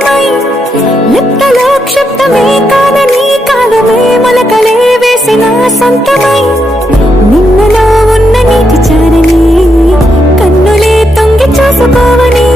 భాగమై లిప్తలో క్షిప్తమే కాదని కాలమే మొలకలే వేసిన సొంతమై నిన్నలో ఉన్న నీటి చారని కన్నులే తొంగి చూసుకోవని